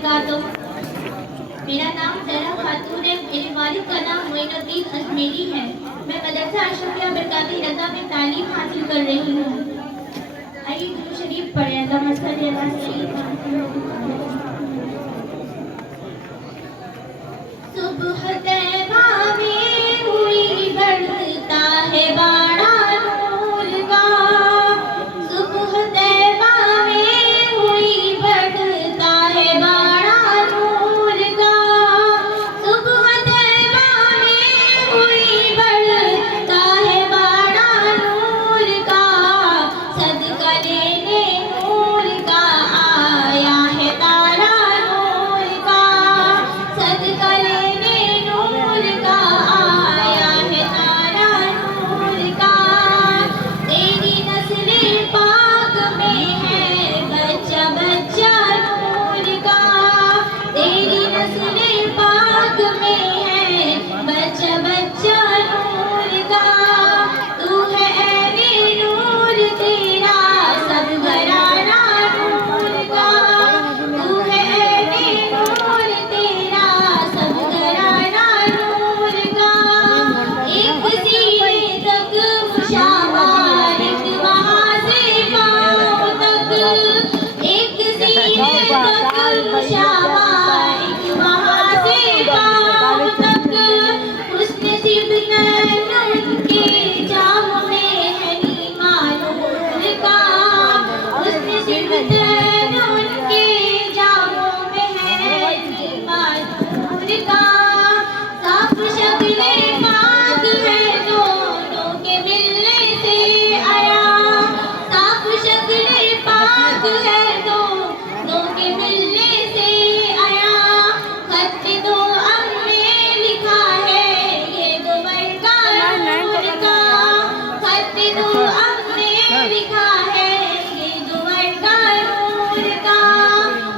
वबरकातुहू। मेरा नाम ज़हरा खातून है। मेरे वालिद का नाम मोइनुद्दीन अजमेरी है। मैं मदरसा अशरफिया बरकाती रज़ा में तालीम हासिल कर रही हूँ। आइए दुरूद शरीफ पढ़ें। अल्लाहुम्मा सल्ली अला सय्यिदना सुबह तैबा में हुई बढ़ता है बाड़ा नूर का। सुबह तैबा में हुई बढ़ता है बाड़ा नूर का। सुबह तैबा में हुई बढ़ता है बाड़ा नूर का। सदका लेने नूर का आया है तारा नूर का। सदका लेने नूर का आया है तारा नूर का। तेरी नस्ल पाक में है बच्चा बच्चा नूर का। तेरी नस्ल पाक में है बच्चा बच्चा नूर का। तू है ऐने नूर तेरा सब घराना नूर का। तू है ऐने नूर तेरा सब घराना नूर का। एक सीने तक मुशाबार एक वहाँ से पाँव तक। एक सीने तक मुशाबार एक वहाँ से पाँव तक। उसने सिर्फ नैनन के जाम में है नीमा नूर का। उसने सिर्फ नैनन के जामों में है नीमा नूर का। साफ शक्ले पाक है दोनों के मिलने से आया। साफ शक्ले पाक है दोनों के मिलने से आया। खत दो अब में लिखा है ये दो वर्का नूर का। खत दो अब में लिखा है ये दो वर्का नूर का।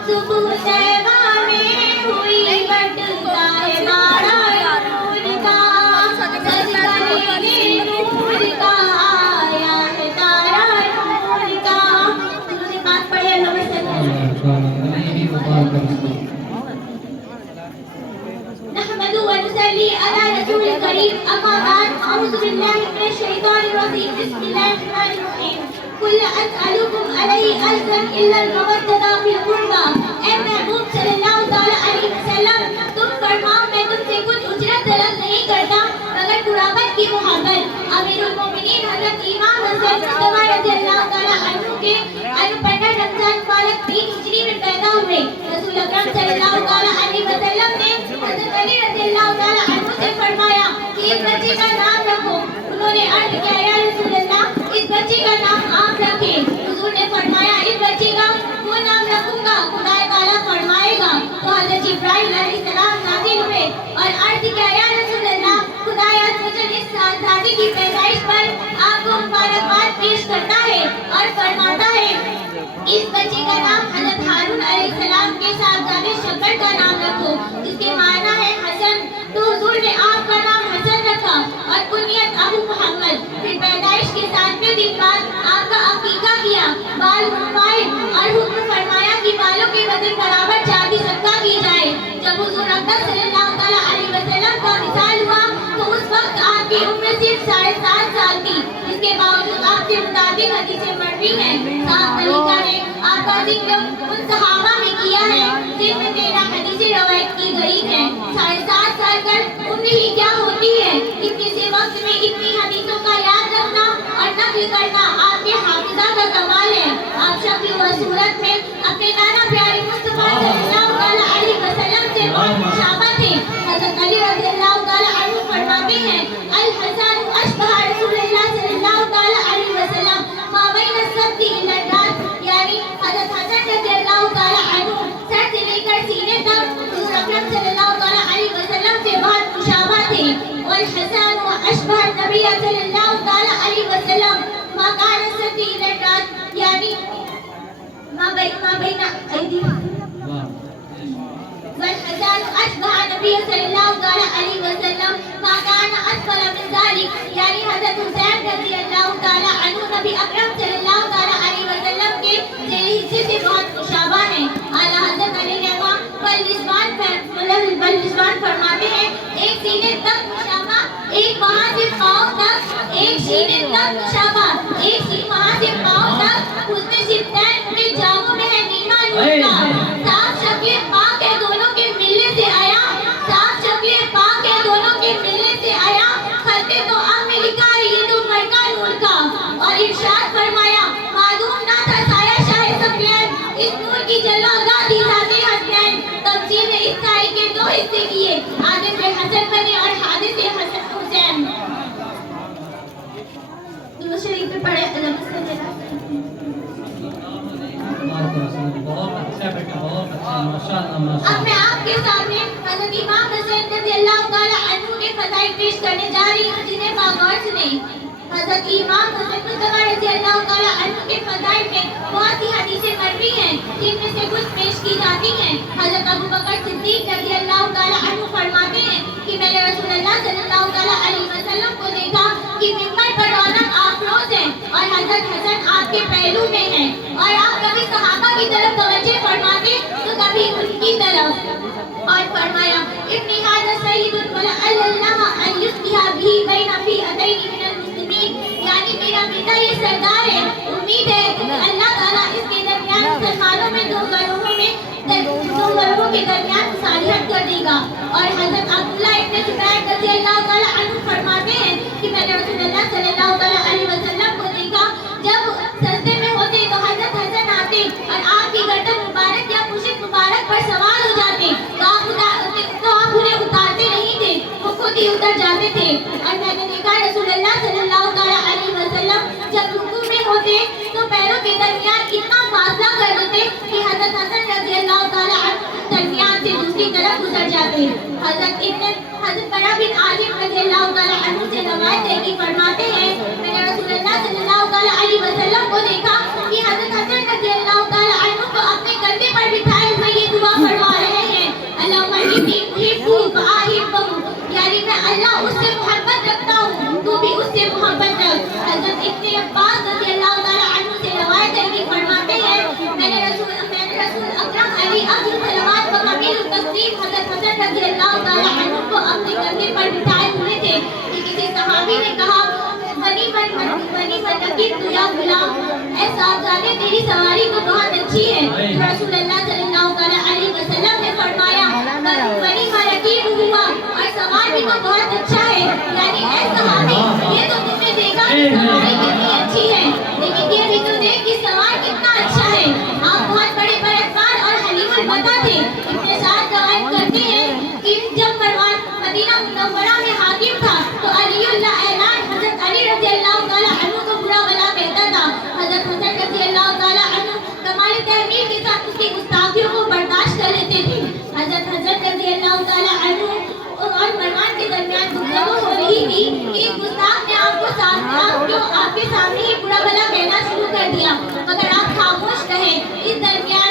सुबह तैबा में हुई बढ़ता है बाड़ा नूर का। सदका लेने नूर का आया है तारा नूर का। दुरूद पाक पढ़े। अल्लाहुम्मा सल्ली नहमदु व नुसल्ली अला रसूलिल करीम। अम्मा बाद अऊज़ु बिल्लाहि मिनश शैतानिर रजीम। बिस्मिल्लाहिर रहमानिर रहीम। कुल अस्अलुकुम अलैहि अजरन इल्ला अल-मवद्दता फिल कुर्बा। ऐ महबूब सल्लल्लाहु तआला अलैहि वसल्लम, तुम फरमाओ मैं तुमसे कुछ उजरत तलब नहीं करता मगर कुराबत की मोहब्बत। अमीरुल मोमिनीन हज़रत इमाम हसन मुस्तफा रज़ियल्लाहु तआला अन्हु के 15 रमजान मुबारक 3 हिजरी में पैदा हुए। रसूल अकरम सल्लल्लाहु तआला अलैहि वसल्लम ने हज़रत अली रज़ियल्लाहु तआला अन्हु से फरमाया कि इस बच्चे का नाम रखो। उन्होंने अर्ज किया, या रसूल अल्लाह, इस बच्चे का नाम आप रखें। हुजूर ने फरमाया, इस बच्चे का वो नाम रखूंगा खुदा ताला फरमाएगा। तो हज़रत जिब्राइल अलैहिस्सलाम नाज़िल हुए और अर्ज किया, या रसूल अल्लाह, खुदा अज़्ज़ व जल इस शहज़ादी की पैदाइश पर आपको मुबारकबाद पेश करता है और फरमाता है इस बच्चे का नाम हज़रत हारून अलैहिस्सलाम के साहबजादे शब्बर का नाम रखो, जिसके माना है हसन। तो हुजूर ने आपका नाम हसन रखा और कुनियत अबू मोहम्मद। फिर पैदाइश के 7वें दिन बाद आपका अकीका किया, बाल मुंडवाए और हुक्म फरमाया कि बालों के बदन बराबर चांदी सदका की जाए। जब हुजूर अकबर सल्लल्लाहु तआला अलैहि वसल्लम का विसाल हुआ तो उस वक्त आपकी उम्र सिर्फ 7.5 साल थी। इसके बावजूद आपसे मुताबिक हदीसें मरवी हैं। साहब तरीका ने आपका जिक्र उन सहाबा में किया है जिनमें 13 हदीसें रवायत की गई हैं। 7.5 साल कर उम्र ही क्या होती है। इतने से वक्त में इतनी हदीसों का याद रखना और नक़ल करना आपके हाफिज़ा का कमाल है। आप शक्ल व सूरत में अपने नाना प्यारे मुस्तफा सल्लल्लाहु अलैहि वसल्लम से बहुत मुशाबा थे। हज़रत अली रज़ियल्लाहु तआला अन्हु फरमाते हैं, अल हसन अशबह रसूलुल्लाह सल्लल्लाहु अलैहि वसल्लम मा बैन अस्सब्ति इला रात। यानी हज़रत हसन रज़ियल्लाहु तआला अन्हु सर से लेकर सीने तक हुजूर अकरम सल्लल्लाहु अलैहि वसल्लम से बहुत मुशाबा थे। वल हसन अशबह नबी सल्लल्लाहु अलैहि वसल्लम मा कान अस्सब्ति इला रात। यानी मा बैन ऐदी والحسن أشبه النبي صلى الله عليه وسلم ما كان أسفل من ذلك. यानी हज़रत हुसैन रज़ी अल्लाह ताला अन्हु नबी अकरम सल्लल्लाहु अलैहि वसल्लम के हिस्से से बहुत मुशाबा है। आला हज़रत अली ने रज़वान फरमाते हैं, एक सीने तक मुशाबा, एक वहाँ से पाँव तक, एक सीने तक मुशाबा, एक वहाँ से पाँव तक, उसने सिर्तैन के जामों में है नीमा नूर का, साफ शक्ल पाक है दोनों के मिलने से आया, साफ शक्ल पाक है दोनों के मिलने से आया, खते तो अब में लिखा है ये तो मरका नूर का। और इरशाद फरमाया, मालूम ना था साया शाह सफलैन, इस नूर की जलवा दी जाते हसनैन। तफसीर ने इस साए के दो हिस्से किए, आधे से हसन बने और आधे से हसन हुसैन। दुरूद शरीफ पे पढ़े बहुत अच्छा बेटा, बहुत अच्छा, माशाअल्लाह माशाअल्लाह। अब मैं आपके सामने हज़रत इमाम हुसैन रज़ियल्लाहु ताला अन्हु के फ़ज़ाइल पेश करने जा रही हूँ, जिन्हें बागौर सुने। हज़रत इमाम हुसैन रज़ियल्लाहु ताला अन्हु के फ़ज़ाइल में बहुत सी हदीसें मरवी हैं, जिनमें से कुछ पेश की जाती हैं। हज़रत अबू बकर सिद्दीक़ रज़ियल्लाहु ताला अन्हु फरमाते हैं कि मैंने रसूलुल्लाह सल्लल्लाहु ताला अलैहि वसल्लम को देखा कि मिंबर पर रौनक आफरोज है और हज़रत हसन आपके पहलू में है, और आप कभी सहाबा की तरफ तवज्जो फरमाते तो कभी उनकी तरफ। और फरमाया, इब्न हाज़ा सय्यदुन वला अल्लाह अन युस्बिहा बिही बैना फ़िअतैन मिनल मुस्लिमीन, यानी मेरा बेटा ये सरदार है, उम्मीद है कि अल्लाह ताला इसके दरमियान मुसलमानों में दो गरोहों के दरमियान सालियत कर देगा। और हज़रत अब्दुल्लाह इब्न जुबैर रज़ियल्लाहु ताला अन्हु फरमाते हैं कि मैंने रसूलुल्लाह सल्लल्लाहु ताला अलैहि वसल्लम को देखा, जब सजदे में होते तो हज़रत हसन आते और आपकी गर्दन मुबारक या मुशिक मुबारक पर सवार हो जाते, तो आप उन्हें उतारते नहीं थे, वो खुद ही उतर जाते थे। और मैंने देखा रसूलुल्लाह सल्लल्लाहु ताला अलैहि वसल्लम जब रुकू में होते तो पैरों के दरमियान इतना फासला कर देते कि हज़रत हसन रज़ियल्लाहु ताला दरमियान से दूसरी तरफ गुजर जाते। हज़रत बरा बिन आजिब रज़ियल्लाहु ताला अन्हु से रवायत है कि फरमाते हैं, मैंने रसूलुल्लाह सल्लल्लाहु ताला अलैहि वसल्लम को देखा कि हज़रत हसन रज़ियल्लाहु ताला अन्हु को अपने कंधे पर बिठाए हुए ये दुआ फरमा रहे हैं, अल्लाहुम्मा इन्नी उहिब्बु व अहिब्बुहु, यानी मैं अल्लाह उससे मोहब्बत रखता हूँ, तू भी उससे मोहब्बत रख। हज़रत इब्न अब्बास रज़ियल्लाहु ताला अन्हु से रवायत है कि फरमाते हैं, मैंने रसूल अकरम अली अब्दुल सलावत व कमील तस्लीम हज़रत हसन रज़ियल्लाहु ताला अन्हु को अपने कंधे पर बिठाए हुए थे कि किसी सहाबी ने कहा, बनी मन नकीब तू या गुलाम, ऐ साहबजादे तेरी सवारी तो बहुत अच्छी है। रसूलुल्लाह सल्लल्लाहु ताला अलैहि वसल्लम ने फरमाया, बनी मन नकीब हुआ और सवार भी तो बहुत अच्छा है, यानी ऐ सहाबी ये तो तुमने देखा कि सवारी कितनी अच्छी है, लेकिन ये भी तो देख कि सवार कितना अच्छा है। आप बहुत बड़े परहज़गार और हलीमुल बता थे। इब्ने साद रवायत करते हैं कि जब मरवान मदीना मुनव्वरा में हाकिम था तो अलीउल्लाह ऐलान हज़रत अली रज़ियल्लाहु ताला अन्हु को बुरा भला कहता था। हज़रत हसन रज़ियल्लाहु ताला अन्हु कमाल तहमील के साथ उसकी गुस्ताखियों को बर्दाश्त कर लेते थे। हज़रत हसन रज़ियल्लाहु ताला अन्हु और मरवान के दरमियान गुफ्तगू हो रही थी कि इस गुस्ताख ने आपके सामने ही बुरा भला कहना शुरू कर दिया, मगर आप खामोश रहे। इस दरमियान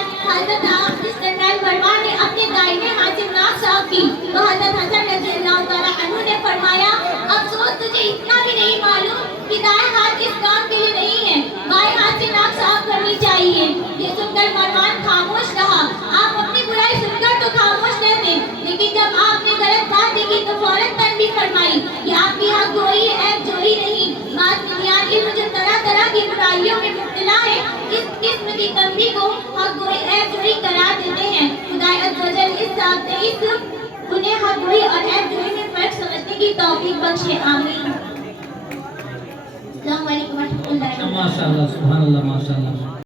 मरवान ने अपने दाहिने हाथ से नाक साफ की तो हज़रत हसन रज़ियल्लाहु ताला अन्हु ने फरमाया, अफसोस तुझे इतना भी नहीं मालूम कि दाएं हाथ इस काम के लिए नहीं है, बाएं हाथ से नाक साफ करनी चाहिए। ये सुनकर मरवान खामोश रहा। आप अपनी बुराई सुनकर तो खामोश रहते, लेकिन जब आपने गलत बात देखी तो फौरन तनबीह फरमाई, ये आपकी हक गोई ऐब जोई नहीं। बात मिलियान इल्म जो तरह तरह की बुराइयों में मुब्तला है, इस किस्म की तनबीह को हक गोई ऐब जोई करार देते हैं। खुदा अज़्ज़ व जल उन्हें हक गोई और ऐब जोई में फर्क समझने की तौफीक बख्शे, आमीन। अस्सलामु अलैकुम व रहमतुल्लाहि। माशाअल्लाह, सुभान अल्लाह, माशाअल्लाह।